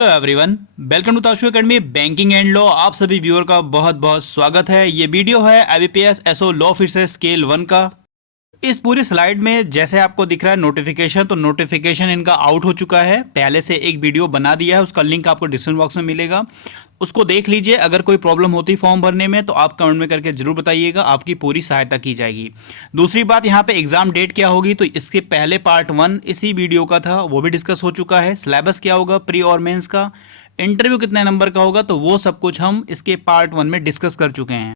Hello everyone, welcome to Tashu academy banking and law. आप सभी viewer का बहुत बहुत स्वागत है। ये वीडियो है IBPS SO law officer scale 1 का। इस पूरी स्लाइड में जैसे आपको दिख रहा है नोटिफिकेशन, तो नोटिफिकेशन इनका आउट हो चुका है। पहले से एक वीडियो बना दिया है, उसका लिंक आपको डिस्क्रिप्शन बॉक्स में मिलेगा, उसको देख लीजिए। अगर कोई प्रॉब्लम होती फॉर्म भरने में तो आप कमेंट में करके जरूर बताइएगा, आपकी पूरी सहायता की जाएगी। दूसरी बात, यहाँ पे एग्जाम डेट क्या होगी, तो इसके पहले पार्ट 1 इसी वीडियो का था, वो भी डिस्कस हो चुका है। सिलेबस क्या होगा प्री और मेंस का, इंटरव्यू कितने नंबर का होगा, तो वो सब कुछ हम इसके पार्ट 1 में डिस्कस कर चुके हैं।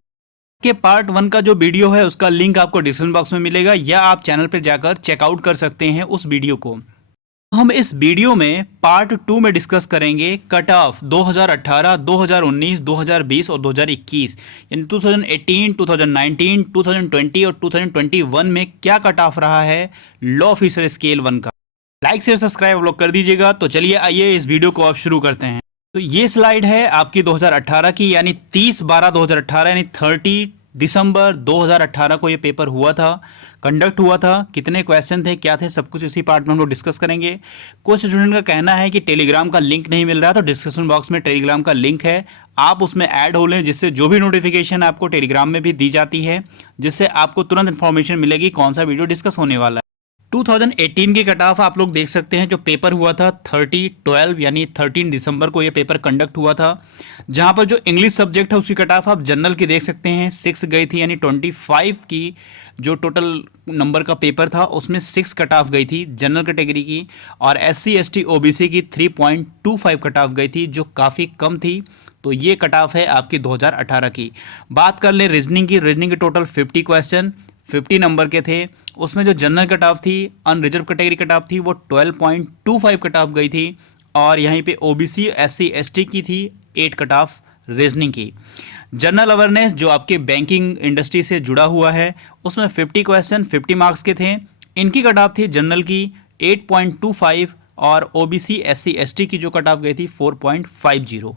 के पार्ट 1 का जो वीडियो है उसका लिंक आपको डिस्क्रिप्शन बॉक्स में मिलेगा, या आप चैनल पर जाकर चेकआउट कर सकते हैं उस वीडियो को। हम इस वीडियो में पार्ट 2 में डिस्कस करेंगे कट ऑफ 2018, 2019, 2020 और 2021, यानी 2018, 2019, 2020 और 2021 में क्या कट ऑफ रहा है लॉ ऑफिसर स्केल 1 का। लाइक शेयर सब्सक्राइब आप लोग कर दीजिएगा। तो चलिए आइए इस वीडियो को अब शुरू करते हैं। तो ये स्लाइड है आपकी 2018 की, यानी 30/12/2018, यानी 30 दिसंबर 2018 को ये पेपर हुआ था, कंडक्ट हुआ था। कितने क्वेश्चन थे, क्या थे, सब कुछ इसी पार्ट में हम लोग डिस्कस करेंगे। कुछ स्टूडेंट का कहना है कि टेलीग्राम का लिंक नहीं मिल रहा, तो डिस्क्रिप्शन बॉक्स में टेलीग्राम का लिंक है, आप उसमें ऐड हो लें, जिससे जो भी नोटिफिकेशन आपको टेलीग्राम में भी दी जाती है, जिससे आपको तुरंत इन्फॉर्मेशन मिलेगी कौन सा वीडियो डिस्कस होने वाला है। 2018 के कट ऑफ आप लोग देख सकते हैं। जो पेपर हुआ था 30/12 यानी 13 दिसंबर को ये पेपर कंडक्ट हुआ था, जहां पर जो इंग्लिश सब्जेक्ट है उसकी कट ऑफ आप जनरल की देख सकते हैं 6 गई थी, यानी 25 की जो टोटल नंबर का पेपर था उसमें 6 कट ऑफ गई थी जनरल कैटेगरी की, और SC ST OBC की 3.25 कट ऑफ गई थी, जो काफ़ी कम थी। तो ये कट ऑफ है आपकी 2018 की। बात कर ले रीजनिंग की, रीजनिंग के टोटल 50 क्वेश्चन 50 नंबर के थे। उसमें जो जनरल कट ऑफ थी, अनरिजर्व कैटेगरी कट ऑफ थी, वो 12.25 कट ऑफ गई थी, और यहीं पे OBC SC ST की थी 8 कट ऑफ रीजनिंग की। जनरल अवेयरनेस जो आपके बैंकिंग इंडस्ट्री से जुड़ा हुआ है, उसमें 50 क्वेश्चन 50 मार्क्स के थे। इनकी कट ऑफ थी जनरल की 8.25, और OBC SC ST की जो कट ऑफ गई थी 4.50।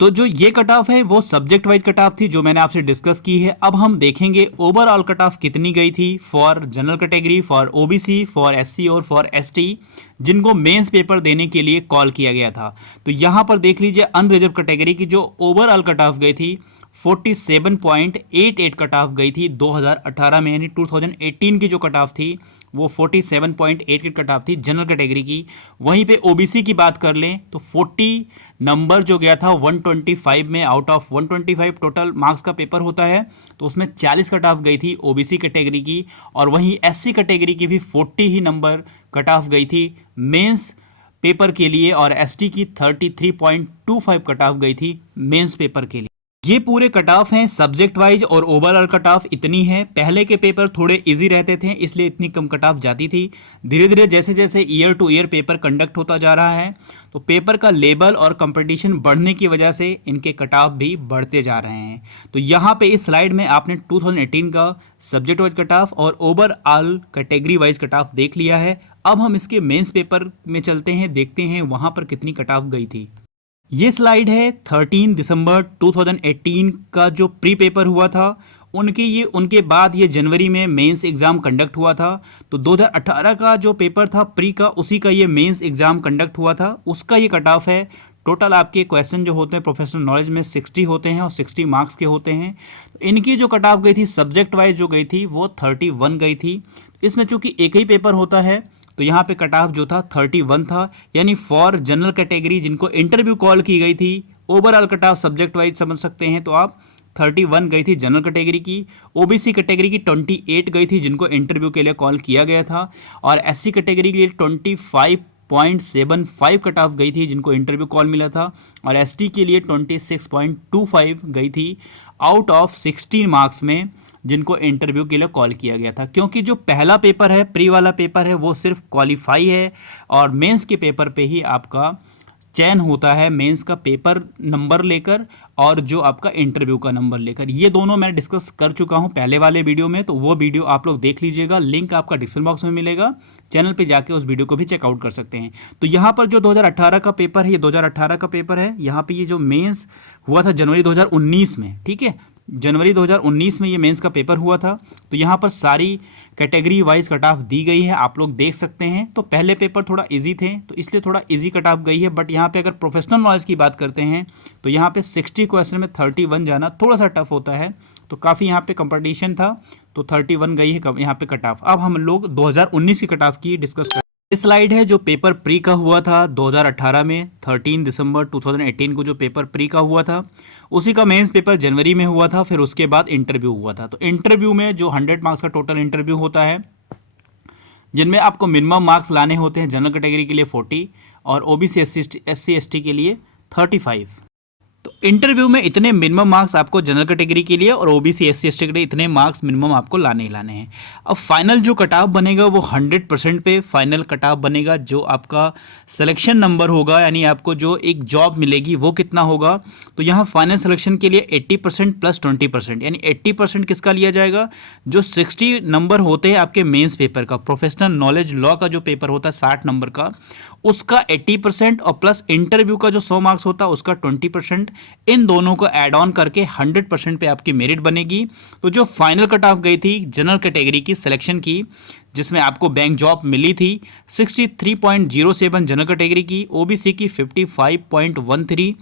तो जो ये कट ऑफ है वो सब्जेक्ट वाइज कट ऑफ थी, जो मैंने आपसे डिस्कस की है। अब हम देखेंगे ओवरऑल कट ऑफ कितनी गई थी for general category, for OBC, for SC और फॉर ST, जिनको मेंस पेपर देने के लिए कॉल किया गया था। तो यहाँ पर देख लीजिए अनरिजर्व कैटेगरी की जो ओवरऑल कट ऑफ गई थी 47.88 कट ऑफ गई थी 2018 में, यानी 2018 की जो कट ऑफ थी वो 47.88 कट ऑफ थी जनरल कैटेगरी की। वहीं पे OBC की बात कर लें तो 40 नंबर जो गया था 125 में, आउट ऑफ 125 टोटल मार्क्स का पेपर होता है, तो उसमें 40 कट ऑफ गई थी OBC कैटेगरी की। और वहीं SC कैटेगरी की भी 40 ही नंबर कट ऑफ गई थी मेंस पेपर के लिए, और ST की 33.25 कट ऑफ गई थी मेंस पेपर के लिए। ये पूरे कट ऑफ हैं सब्जेक्ट वाइज, और ओवरऑल कट ऑफ इतनी है। पहले के पेपर थोड़े इजी रहते थे, इसलिए इतनी कम कट ऑफ जाती थी। धीरे धीरे जैसे जैसे year two year paper conduct होता जा रहा है, तो पेपर का लेवल और कंपटीशन बढ़ने की वजह से इनके कट ऑफ भी बढ़ते जा रहे हैं। तो यहाँ पे इस स्लाइड में आपने 2018 का सब्जेक्ट वाइज कट ऑफ और overall category wise cut off देख लिया है। अब हम इसके मेन्स पेपर में चलते हैं, देखते हैं वहाँ पर कितनी कट ऑफ गई थी। ये स्लाइड है 13 दिसंबर 2018 का जो प्री पेपर हुआ था, उनके बाद ये जनवरी में मेंस एग्ज़ाम कंडक्ट हुआ था। तो 2018 का जो पेपर था प्री का, उसी का ये मेंस एग्ज़ाम कंडक्ट हुआ था, उसका ये कट ऑफ है। टोटल आपके क्वेश्चन जो होते हैं प्रोफेशनल नॉलेज में 60 होते हैं और 60 मार्क्स के होते हैं। इनकी जो कट ऑफ गई थी सब्जेक्ट वाइज जो गई थी वो 31 गई थी। इसमें चूंकि एक ही पेपर होता है, तो यहाँ पे कट ऑफ जो था 31 था, यानी फॉर जनरल कैटेगरी जिनको इंटरव्यू कॉल की गई थी, overall cut off subject wise समझ सकते हैं, तो आप 31 गई थी जनरल कैटेगरी की। OBC कैटेगरी की 28 गई थी जिनको इंटरव्यू के लिए कॉल किया गया था, और SC कैटेगरी के लिए 25.75 कट ऑफ गई थी जिनको इंटरव्यू कॉल मिला था, और ST के लिए 26.25 गई थी आउट ऑफ 16 मार्क्स में जिनको इंटरव्यू के लिए कॉल किया गया था। क्योंकि जो पहला पेपर है प्री वाला पेपर है वो सिर्फ क्वालिफाई है, और मेंस के पेपर पे ही आपका चयन होता है, मेंस का पेपर नंबर लेकर और जो आपका इंटरव्यू का नंबर लेकर। ये दोनों मैं डिस्कस कर चुका हूँ पहले वाले वीडियो में, तो वो वीडियो आप लोग देख लीजिएगा, लिंक आपका डिस्क्रिप्शन बॉक्स में मिलेगा, चैनल पे जाके उस वीडियो को भी चेकआउट कर सकते हैं। तो यहाँ पर जो 2018 का पेपर है, ये 2018 का पेपर है। यहाँ पे ये जो मेंस हुआ था जनवरी 2019 में, ठीक है, जनवरी 2019 में ये मेंस का पेपर हुआ था। तो यहाँ पर सारी category wise cut of the गई है, आप लोग देख सकते हैं। तो पहले पेपर थोड़ा इजी थे तो इसलिए थोड़ा इजी कट ऑफ गई है, बट यहाँ पे अगर प्रोफेशनल नॉलेज की बात करते हैं तो यहाँ पे 60 क्वेश्चन में 31 जाना थोड़ा सा टफ होता है। तो काफ़ी यहाँ पे कंपटीशन था, तो 31 गई है यहाँ पे कट ऑफ। अब हम लोग 2019 की कट ऑफ की डिस्कस करें। इस स्लाइड है जो पेपर प्री का हुआ था 2018 में, 13 दिसंबर 2018 को जो पेपर प्री का हुआ था, उसी का मेंस पेपर जनवरी में हुआ था। फिर उसके बाद इंटरव्यू हुआ था। तो इंटरव्यू में जो 100 मार्क्स का टोटल इंटरव्यू होता है, जिनमें आपको मिनिमम मार्क्स लाने होते हैं जनरल कैटेगरी के लिए 40 और ओबीसी एससी एसटी के लिए 35। तो इंटरव्यू में इतने मिनिमम मार्क्स आपको जनरल कैटेगरी के लिए और ओबीसी एससी एसटी के लिए इतने मार्क्स मिनिमम आपको लाने ही लाने हैं। अब फाइनल जो कट ऑफ बनेगा वो 100% पे फाइनल कट ऑफ बनेगा। जो आपका सिलेक्शन नंबर होगा, यानी आपको जो एक जॉब मिलेगी वो कितना होगा, तो यहाँ फाइनल सिलेक्शन के लिए 80% प्लस 20%, यानी 80% किसका लिया जाएगा, जो 60 नंबर होते हैं आपके मेंस पेपर का, प्रोफेशनल नॉलेज लॉ का जो पेपर होता है 60 नंबर का, उसका 80% और प्लस इंटरव्यू का जो 100 मार्क्स होता है उसका 20%, इन दोनों को ऐड ऑन करके 100% पे आपकी मेरिट बनेगी। तो जो फाइनल कट ऑफ गई थी जनरल कैटेगरी की सिलेक्शन की, जिसमें आपको बैंक जॉब मिली थी 63.07 जनरल कैटेगरी की, ओबीसी की 55.13,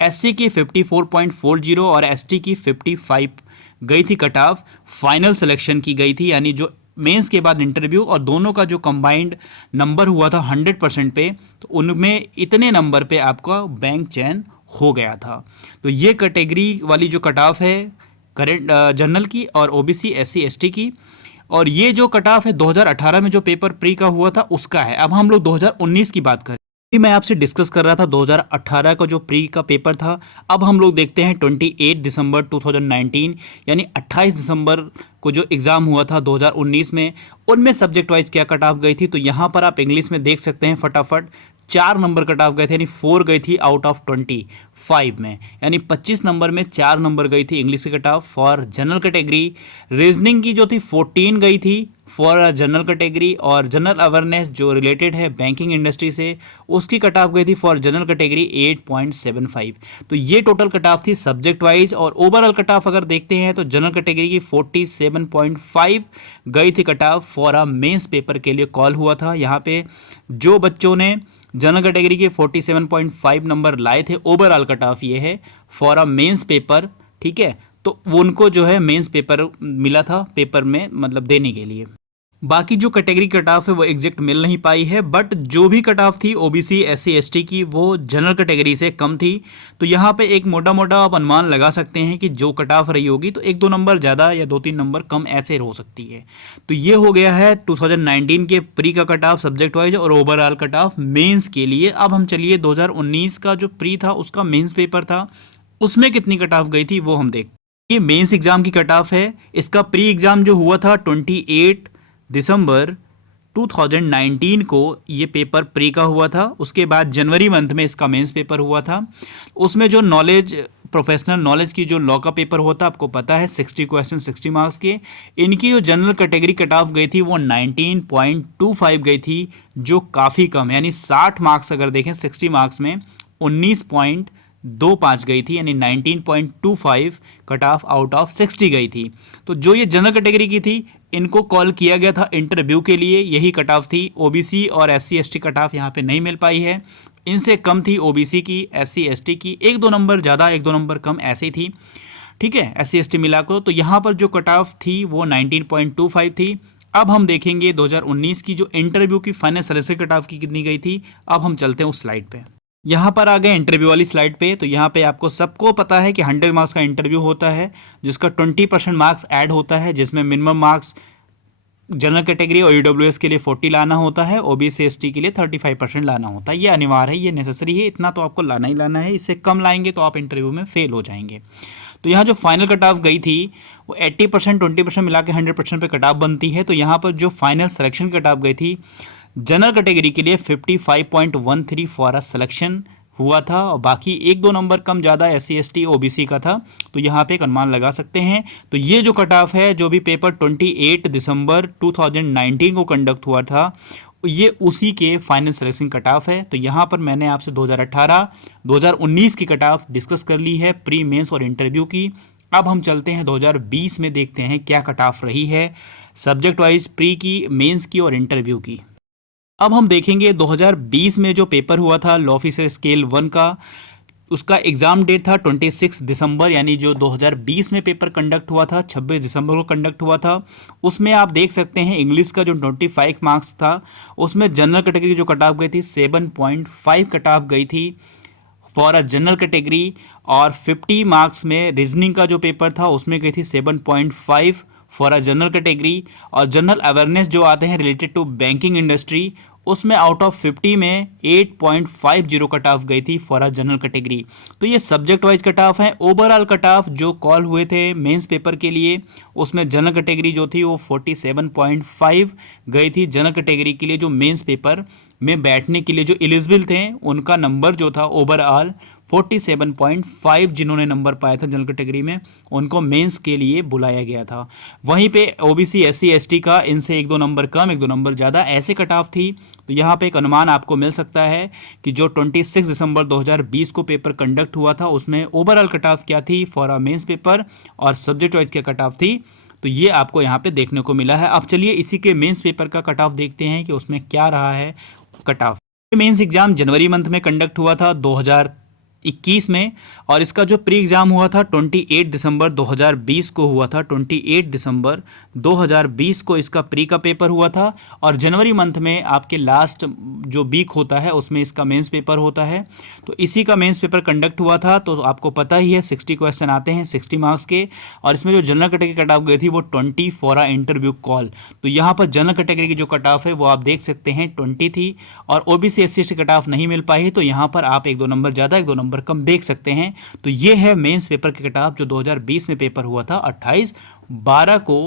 एससी की 54.40 और एसटी की 55 गई थी कट ऑफ। फाइनल सिलेक्शन की गई थी, यानी जो मेंस के बाद इंटरव्यू और दोनों का जो कंबाइंड नंबर हुआ था 100% पे, तो उनमें इतने नंबर पे आपका बैंक चयन हो गया था। तो ये कैटेगरी वाली जो कट ऑफ है करेंट जनरल की और ओबीसी एससी एसटी की, और ये जो कट ऑफ है 2018 में जो पेपर प्री का हुआ था उसका है। अब हम लोग 2019 की बात करें। मैं आपसे डिस्कस कर रहा था 2018 का जो प्री का पेपर था। अब हम लोग देखते हैं 28 दिसंबर 2019, यानी 28 दिसंबर को जो एग्ज़ाम हुआ था 2019 में, उनमें सब्जेक्ट वाइज क्या कट ऑफ गई थी। तो यहाँ पर आप इंग्लिश में देख सकते हैं फटाफट 4 नंबर कट ऑफ गए थे, यानी 4 गई थी आउट ऑफ 25 में, यानी 25 नंबर में 4 नंबर गई थी इंग्लिश की cut off for general category. Reasoning की जो थी 14 गई थी फॉर जनरल कैटेगरी, और जनरल अवेयरनेस जो रिलेटेड है बैंकिंग इंडस्ट्री से, उसकी कट ऑफ गई थी फॉर जनरल कैटेगरी 8.75। तो ये टोटल कट ऑफ थी सब्जेक्ट वाइज। और ओवरऑल कट ऑफ अगर देखते हैं तो जनरल कैटेगरी की 47.5 गई थी cut off for a mains paper के लिए कॉल हुआ था। यहाँ पे जो बच्चों ने जनरल कैटेगरी के 47.5 नंबर लाए थे, ओवरऑल कट ऑफ ये है फॉर अ मेंस पेपर, ठीक है। तो उनको जो है मेंस पेपर मिला था पेपर में मतलब देने के लिए। बाकी जो कैटेगरी कट ऑफ है वो एग्जैक्ट मिल नहीं पाई है, बट जो भी कट ऑफ थी ओबीसी एससी एसटी की वो जनरल कैटेगरी से कम थी। तो यहाँ पे एक मोटा मोटा आप अनुमान लगा सकते हैं कि जो कट ऑफ रही होगी तो 1-2 नंबर ज़्यादा या 2-3 नंबर कम ऐसे हो सकती है। तो ये हो गया है 2019 के प्री का कट ऑफ सब्जेक्ट वाइज और ओवरऑल कट ऑफ मेन्स के लिए। अब हम चलिए 2019 का जो प्री था उसका मेन्स पेपर था, उसमें कितनी कट ऑफ गई थी वो हम देखते हैं। ये मेंस एग्जाम की कट ऑफ है। इसका प्री एग्जाम जो हुआ था 28 दिसंबर 2019 को ये पेपर प्री का हुआ था। उसके बाद जनवरी मंथ में इसका मेंस पेपर हुआ था। उसमें जो नॉलेज प्रोफेशनल नॉलेज की जो लॉ का पेपर होता है आपको पता है 60 क्वेश्चन 60 मार्क्स के। इनकी जो जनरल कैटेगरी कट ऑफ गई थी वो 19.25 गई थी, जो काफ़ी कम है। यानी 60 मार्क्स अगर देखें 60 मार्क्स में 19.25 गई थी, यानी 19.25 कट ऑफ आउट ऑफ 60 गई थी। तो जो ये जनरल कैटेगरी की थी इनको कॉल किया गया था इंटरव्यू के लिए, यही कट ऑफ थी। ओबीसी और एससी एसटी कट ऑफ यहाँ पे नहीं मिल पाई है, इनसे कम थी ओबीसी की, एससी एसटी की 1-2 नंबर ज़्यादा 1-2 नंबर कम ऐसी थी, ठीक है, एससी एसटी मिला को। तो यहाँ पर जो कट ऑफ थी वो 19.25 थी। अब हम देखेंगे 2019 की जो इंटरव्यू की फाइनल सिलेक्शन कट ऑफ की कितनी गई थी। अब हम चलते हैं उस स्लाइड पे। यहाँ पर आ गए इंटरव्यू वाली स्लाइड पे। तो यहाँ पे आपको सबको पता है कि 100 मार्क्स का इंटरव्यू होता है, जिसका 20% मार्क्स ऐड होता है, जिसमें मिनिमम मार्क्स जनरल कैटेगरी और ईडब्ल्यूएस के लिए 40 लाना होता है, ओबीसी एसटी के लिए 35% लाना होता है। ये अनिवार्य है, ये नेसेसरी है, इतना तो आपको लाना ही लाना है। इससे कम लाएंगे तो आप इंटरव्यू में फेल हो जाएंगे। तो यहाँ जो फाइनल कट ऑफ गई थी वो 80% 20% मिला के 100% पे कट ऑफ बनती है। तो यहाँ पर जो फाइनल सिलेक्शन कट ऑफ गई थी जनरल कैटेगरी के लिए 55.13 फॉर अ सिलेक्शन हुआ था, और बाकी 1-2 नंबर कम ज़्यादा एससी एसटी ओबीसी का था। तो यहाँ पे एक अनुमान लगा सकते हैं। तो ये जो कट ऑफ है जो भी पेपर 28 दिसंबर 2019 को कंडक्ट हुआ था, ये उसी के फाइनल सिलेक्शन कट ऑफ है। तो यहाँ पर मैंने आपसे 2018 2019 की कट ऑफ डिस्कस कर ली है प्री मेंस और इंटरव्यू की। अब हम चलते हैं 2020 में, देखते हैं क्या कट ऑफ रही है सब्जेक्ट वाइज प्री की, मेंस की और इंटरव्यू की। अब हम देखेंगे 2020 में जो पेपर हुआ था लॉ ऑफिसर स्केल 1 का, उसका एग्ज़ाम डेट था 26 दिसंबर, यानी जो 2020 में पेपर कंडक्ट हुआ था 26 दिसंबर को कंडक्ट हुआ था। उसमें आप देख सकते हैं इंग्लिश का जो 25 मार्क्स था, उसमें जनरल कैटेगरी जो कट ऑफ गई थी 7.5 कट ऑफ गई थी फॉर अ जनरल कैटेगरी, और 50 मार्क्स में रीजनिंग का जो पेपर था उसमें गई थी 7.5 फॉर अ जनरल कैटेगरी, और जनरल अवेयरनेस जो आते हैं रिलेटेड टू बैंकिंग इंडस्ट्री, उसमें आउट ऑफ 50 में 8.50 कट ऑफ गई थी फॉर अ जनरल कैटेगरी। तो ये सब्जेक्ट वाइज कट ऑफ है। ओवरऑल कट ऑफ जो कॉल हुए थे मेंस पेपर के लिए, उसमें जनरल कैटेगरी जो थी वो 47.5 गई थी। जनरल कैटेगरी के लिए जो मेंस पेपर में बैठने के लिए जो एलिजिबल थे उनका नंबर जो था ओवरऑल 47.5 जिन्होंने नंबर पाया था जनरल कैटेगरी में, उनको मेंस के लिए बुलाया गया था। वहीं पे ओबीसी एससी एसटी का इनसे 1-2 नंबर कम 1-2 नंबर ज़्यादा ऐसे कट ऑफ थी। तो यहाँ पे एक अनुमान आपको मिल सकता है कि जो 26 दिसंबर 2020 को पेपर कंडक्ट हुआ था उसमें ओवरऑल कट ऑफ क्या थी फॉर अ मेंस पेपर, और सब्जेक्ट वाइज क्या कट ऑफ थी, तो ये आपको यहाँ पे देखने को मिला है। अब चलिए इसी के मेंस पेपर का कट ऑफ देखते हैं कि उसमें क्या रहा है कट ऑफ। मेंस एग्जाम जनवरी मंथ में कंडक्ट हुआ था 2021 में, और इसका जो प्री एग्ज़ाम हुआ था 28 दिसंबर 2020 को हुआ था। 28 दिसंबर 2020 को इसका प्री का पेपर हुआ था, और जनवरी मंथ में आपके लास्ट जो वीक होता है उसमें इसका मेंस पेपर होता है। तो इसी का मेंस पेपर कंडक्ट हुआ था। तो आपको पता ही है 60 क्वेश्चन आते हैं 60 मार्क्स के, और इसमें जो जनरल कैटेगरी कट ऑफ गई थी वो 20 फॉर अ इंटरव्यू कॉल। तो यहाँ पर जनरल कैटेगरी की जो कट ऑफ है वो आप देख सकते हैं 20 थी, और OBC SC ST cut off नहीं मिल पाई, तो यहाँ पर आप 1-2 नंबर ज़्यादा 1-2 नंबर कम देख सकते हैं। तो ये है मेंस पेपर की कट ऑफ जो 2020 में पेपर हुआ था 28/12 को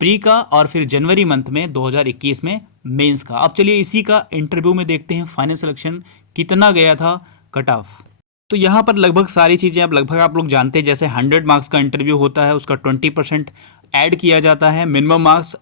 प्री का, और फिर जनवरी मंथ में 2021 में मेंस का। अब चलिए इसी का इंटरव्यू में देखते हैं फाइनल सिलेक्शन कितना गया था कट ऑफ। तो यहाँ पर लगभग सारी चीज़ें आप लोग जानते हैं, जैसे 100 मार्क्स का इंटरव्यू होता है उसका 20% ऐड किया जाता है। मिनिमम मार्क्स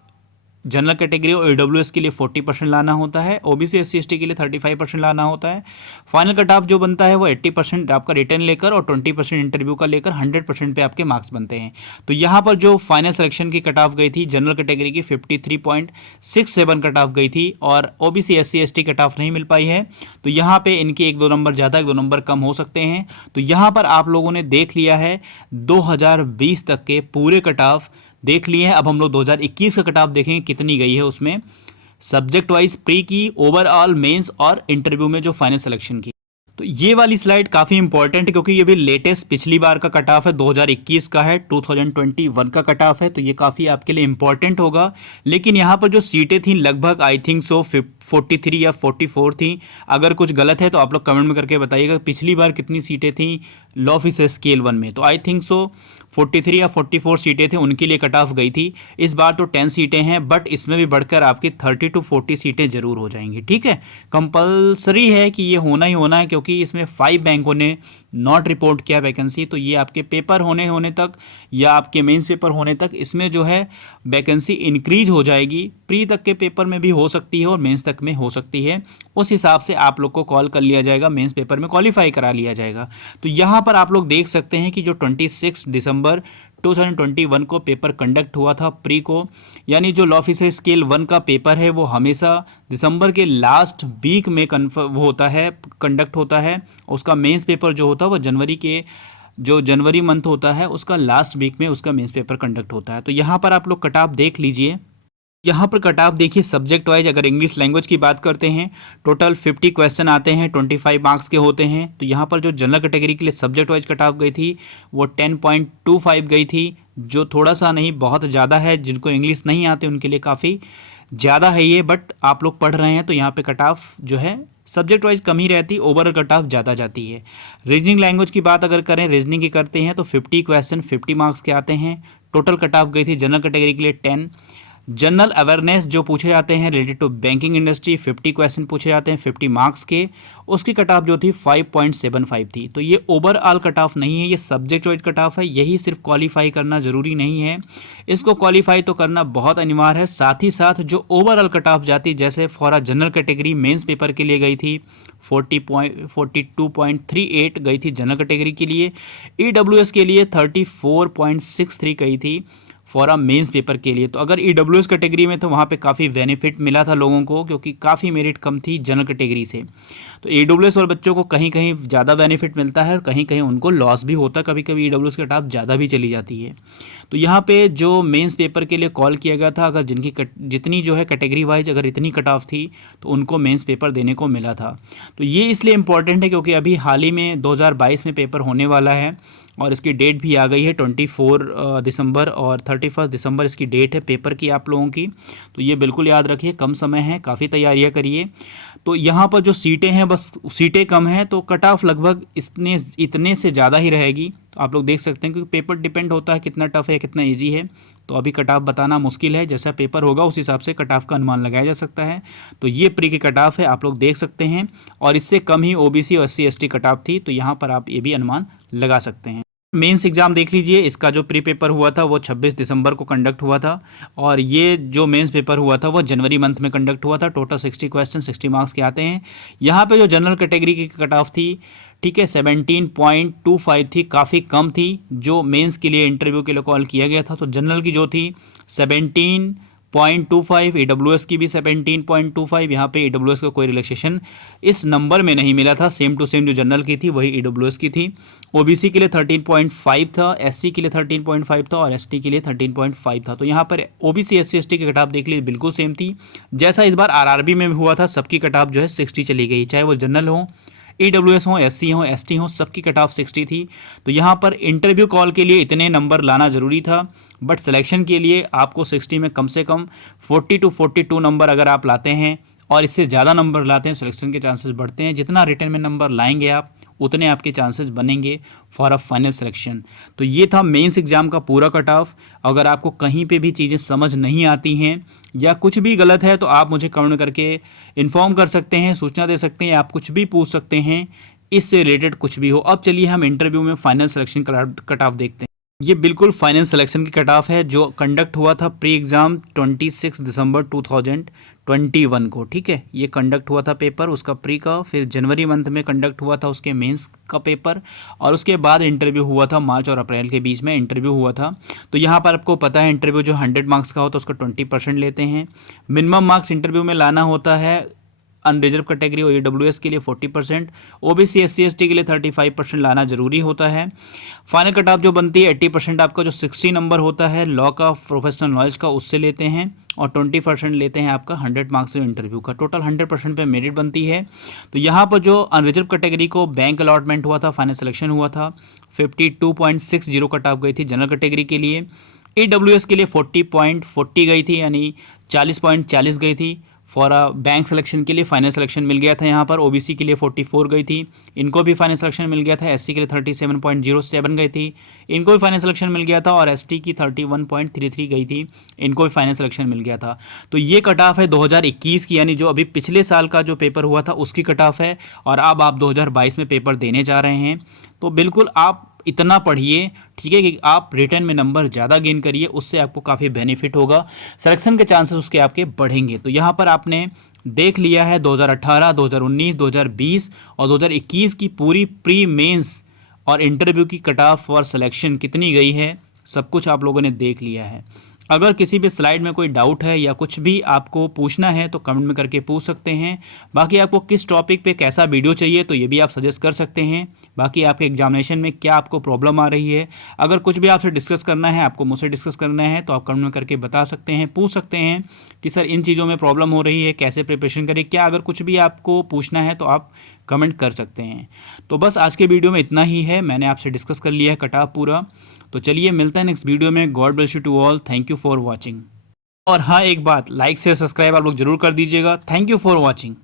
जनरल कैटेगरी और ईडब्ल्यूएस के लिए 40% लाना होता है, ओबीसी एससी एसटी के लिए 35% लाना होता है। फाइनल कट ऑफ जो बनता है वो 80% आपका रिटर्न लेकर और 20% इंटरव्यू का लेकर 100% पे आपके मार्क्स बनते हैं। तो यहाँ पर जो फाइनल सिलेक्शन की कट ऑफ गई थी जनरल कैटेगरी की 53.67 कट ऑफ गई थी, और OBC SC ST cut off नहीं मिल पाई है। तो यहाँ पे इनके 1-2 नंबर ज़्यादा 1-2 नंबर कम हो सकते हैं। तो यहाँ पर आप लोगों ने देख लिया है 2020 तक के पूरे कट ऑफ देख लिए हैं। अब हम लोग 2021 का कट ऑफ देखेंगे कितनी गई है उसमें सब्जेक्ट वाइज प्री की, ओवरऑल मेंस और इंटरव्यू में जो फाइनल सिलेक्शन की। तो ये वाली स्लाइड काफ़ी इंपॉर्टेंट है क्योंकि ये भी लेटेस्ट पिछली बार का कट ऑफ है, 2021 का है, 2021 का कट ऑफ है। तो ये काफ़ी आपके लिए इंपॉर्टेंट होगा। लेकिन यहाँ पर जो सीटें थी लगभग आई थिंक सो 43 या 44 थी। अगर कुछ गलत है तो आप लोग कमेंट में करके बताइएगा पिछली बार कितनी सीटें थी लॉ ऑफिसर स्केल 1 में। तो आई थिंक सो 43 या 44 सीटें थी, उनके लिए कट ऑफ गई थी। इस बार तो 10 सीटें हैं, बट इसमें भी बढ़कर आपकी 30 to 40 सीटें जरूर हो जाएंगी। ठीक है, कंपलसरी है कि ये होना ही होना है क्योंकि इसमें 5 बैंकों ने नॉट रिपोर्ट किया वैकेंसी। तो ये आपके पेपर होने तक या आपके मेंस पेपर होने तक इसमें जो है वैकेंसी इंक्रीज हो जाएगी। प्री तक के पेपर में भी हो सकती है और मेंस तक में हो सकती है। उस हिसाब से आप लोग को कॉल कर लिया जाएगा, मेंस पेपर में क्वालिफाई करा लिया जाएगा। तो यहाँ पर आप लोग देख सकते हैं कि जो 26 दिसंबर 2021 को पेपर कंडक्ट हुआ था प्री को, यानी जो लॉ ऑफिसर स्केल 1 का पेपर है वो हमेशा दिसंबर के लास्ट वीक में कंडक्ट होता है। उसका मेंस पेपर जो होता है वो जनवरी मंथ होता है, उसका लास्ट वीक में उसका मेंस पेपर कंडक्ट होता है। तो यहाँ पर आप लोग कट ऑफ देख लीजिए। यहाँ पर कट ऑफ देखिए सब्जेक्ट वाइज, अगर इंग्लिश लैंग्वेज की बात करते हैं टोटल 50 क्वेश्चन आते हैं, 25 मार्क्स के होते हैं। तो यहाँ पर जो जनरल कैटेगरी के लिए सब्जेक्ट वाइज कट ऑफ गई थी वो 10.25 गई थी, जो थोड़ा सा नहीं बहुत ज़्यादा है। जिनको इंग्लिश नहीं आते उनके लिए काफ़ी ज़्यादा है ये, बट आप लोग पढ़ रहे हैं तो यहाँ पे कट ऑफ जो है सब्जेक्ट वाइज कम ही रहती, ओवरऑल कट ऑफ ज़्यादा जाती है। रीजनिंग लैंग्वेज की बात अगर करें, रीजनिंग की करते हैं तो 50 क्वेश्चन 50 मार्क्स के आते हैं। टोटल कट ऑफ गई थी जनरल कैटेगरी के लिए 10, जनरल अवेयरनेस जो पूछे जाते हैं related to banking industry, 50 question पूछे जाते हैं 50 मार्क्स के, उसकी कट ऑफ जो थी 5.75 थी। तो ये ओवरऑल कट ऑफ नहीं है, ये सब्जेक्ट वाइज कट ऑफ है। यही सिर्फ क्वालिफाई करना ज़रूरी नहीं है, इसको क्वालिफाई तो करना बहुत अनिवार्य है। साथ ही साथ जो ओवरऑल कट ऑफ जाती, जैसे for a general category mains paper के लिए गई थी 42.38 गई थी जनरल कैटेगरी के लिए, ईडब्ल्यूएस के लिए 34.63 गई थी फॉर अ मेंस पेपर के लिए। तो अगर ईडब्ल्यूएस कैटेगरी में तो वहाँ पे काफ़ी बेनिफिट मिला था लोगों को, क्योंकि काफ़ी मेरिट कम थी जनरल कैटेगरी से। तो ईडब्ल्यूएस वाले बच्चों को कहीं कहीं ज़्यादा बेनिफिट मिलता है और कहीं कहीं उनको लॉस भी होता है, कभी कभी ईडब्ल्यूएस की कट ऑफ ज़्यादा भी चली जाती है। तो यहाँ पे जो मेंस पेपर के लिए कॉल किया गया था, अगर जिनकी जितनी जो है कैटेगरी वाइज अगर इतनी कट ऑफ थी तो उनको मेंस पेपर देने को मिला था। तो ये इसलिए इम्पॉर्टेंट है क्योंकि अभी हाल ही में 2022 में पेपर होने वाला है और इसकी डेट भी आ गई है 24 दिसंबर और 31 दिसंबर इसकी डेट है पेपर की आप लोगों की। तो ये बिल्कुल याद रखिए, कम समय है, काफ़ी तैयारियां करिए। तो यहाँ पर जो सीटें हैं, बस सीटें कम हैं तो कट ऑफ लगभग इतने से ज़्यादा ही रहेगी। तो आप लोग देख सकते हैं क्योंकि पेपर डिपेंड होता है कितना टफ है कितना ईजी है। तो अभी कट ऑफ बताना मुश्किल है, जैसा पेपर होगा उस हिसाब से कट ऑफ का अनुमान लगाया जा सकता है। तो ये प्री की कट ऑफ है, आप लोग देख सकते हैं, और इससे कम ही ओबीसी और एससी एसटी कट ऑफ थी। तो यहाँ पर आप ये भी अनुमान लगा सकते हैं। मेंस एग्ज़ाम देख लीजिए, इसका जो प्री पेपर हुआ था वो 26 दिसंबर को कंडक्ट हुआ था और ये जो मेंस पेपर हुआ था वो जनवरी मंथ में कंडक्ट हुआ था। टोटल 60 क्वेश्चन 60 मार्क्स के आते हैं। यहाँ पे जो जनरल कैटेगरी की कट ऑफ थी, ठीक है, 17.25 थी, काफ़ी कम थी जो मेंस के लिए इंटरव्यू के लिए कॉल किया गया था। तो जनरल की जो थी 17.25, ईडब्ल्यूएस की भी 17.25। यहाँ पे ईडब्ल्यूएस का कोई रिलैक्सेशन इस नंबर में नहीं मिला था, सेम टू सेम जो जनरल की थी वही ईडब्ल्यूएस की थी। ओबीसी के लिए 13.5 था, एससी के लिए 13.5 था और एसटी के लिए 13.5 था। तो यहाँ पर ओबीसी एससी एसटी की कटाप देख लीजिए बिल्कुल सेम थी जैसा इस बार आरआरबी में हुआ था। सबकी कटाप जो है 60 चली गई, चाहे वो जनरल हो, ईडब्ल्यूएस हो, एससी हो, एसटी हो, सबकी कट ऑफ 60 थी। तो यहाँ पर इंटरव्यू कॉल के लिए इतने नंबर लाना ज़रूरी था, बट सिलेक्शन के लिए आपको 60 में कम से कम 40 to 42 नंबर अगर आप लाते हैं और इससे ज़्यादा नंबर लाते हैं सिलेक्शन के चांसेस बढ़ते हैं। जितना रिटर्न में नंबर लाएंगे आप उतने आपके चांसेस बनेंगे फॉर अ फाइनल सिलेक्शन। तो ये था मेंस एग्ज़ाम का पूरा कट ऑफ। अगर आपको कहीं पे भी चीज़ें समझ नहीं आती हैं या कुछ भी गलत है तो आप मुझे कमेंट करके इन्फॉर्म कर सकते हैं, सूचना दे सकते हैं, आप कुछ भी पूछ सकते हैं, इससे रिलेटेड कुछ भी हो। अब चलिए हम इंटरव्यू में फाइनल सिलेक्शन कट ऑफ देखते हैं। ये बिल्कुल फाइनल सिलेक्शन की कट ऑफ है जो कंडक्ट हुआ था प्री एग्ज़ाम 26 दिसंबर 2021 को, ठीक है। ये कंडक्ट हुआ था पेपर उसका प्री का, फिर जनवरी मंथ में कंडक्ट हुआ था उसके मेंस का पेपर और उसके बाद इंटरव्यू हुआ था मार्च और अप्रैल के बीच में इंटरव्यू हुआ था। तो यहाँ पर आपको पता है इंटरव्यू जो 100 मार्क्स का होता है उसका 20% लेते हैं। मिनिमम मार्क्स इंटरव्यू में लाना होता है अनरिजर्व कैटेगरी और ईडब्ल्यूएस के लिए 40%, ओबीसी एससी एसटी के लिए 35% लाना जरूरी होता है। फाइनल कट ऑफ जो बनती है 80% आपका जो 60 नंबर होता है लॉ का प्रोफेशनल नॉलेज का उससे लेते हैं और 20% लेते हैं आपका 100 मार्क्स इंटरव्यू का। टोटल 100% पे मेरिट बनती है। तो यहाँ पर जो अनरिजर्व कैटेगरी को बैंक अलॉटमेंट हुआ था, फाइनल सिलेक्शन हुआ था, 52.60 कट ऑफ गई थी जनरल कैटेगरी के लिए। ईडब्ल्यूएस के लिए 40.40 गई थी, यानी 40.40 गई थी। फॉर अ बैंक सिलेक्शन के लिए फाइनल सिलेक्शन मिल गया था। यहाँ पर ओबीसी के लिए 44 गई थी, इनको भी फाइनल सिलेक्शन मिल गया था। एससी के लिए 37.07 गई थी, इनको भी फाइनल सिलेक्शन मिल गया था। और एसटी की 31.33 गई थी, इनको भी फाइनल सिलेक्शन मिल गया था। तो ये कट ऑफ है 2021 की, यानी जो अभी पिछले साल का जो पेपर हुआ था उसकी कट ऑफ है। और अब आप 2022 में पेपर देने जा रहे हैं तो बिल्कुल आप इतना पढ़िए, ठीक है, कि आप रिटर्न में नंबर ज़्यादा गेन करिए, उससे आपको काफ़ी बेनिफिट होगा, सिलेक्शन के चांसेस उसके आपके बढ़ेंगे। तो यहाँ पर आपने देख लिया है 2018, 2019, 2020 और 2021 की पूरी प्री मेंस और इंटरव्यू की कट ऑफ फॉर सिलेक्शन कितनी गई है, सब कुछ आप लोगों ने देख लिया है। अगर किसी भी स्लाइड में कोई डाउट है या कुछ भी आपको पूछना है तो कमेंट में करके पूछ सकते हैं। बाकी आपको किस टॉपिक पे कैसा वीडियो चाहिए तो ये भी आप सजेस्ट कर सकते हैं। बाकी आपके एग्जामिनेशन में क्या आपको प्रॉब्लम आ रही है, अगर कुछ भी आपसे डिस्कस करना है, आपको मुझसे डिस्कस करना है तो आप कमेंट में करके बता सकते हैं, पूछ सकते हैं कि सर इन चीज़ों में प्रॉब्लम हो रही है, कैसे प्रिपरेशन करें, क्या अगर कुछ भी आपको पूछना है तो आप कमेंट कर सकते हैं। तो बस आज के वीडियो में इतना ही है, मैंने आपसे डिस्कस कर लिया है कट ऑफ पूरा। तो चलिए मिलता है नेक्स्ट वीडियो में। God bless you to all, thank you for watching. और हाँ, एक बात, लाइक शेयर सब्सक्राइब आप लोग जरूर कर दीजिएगा। Thank you for watching.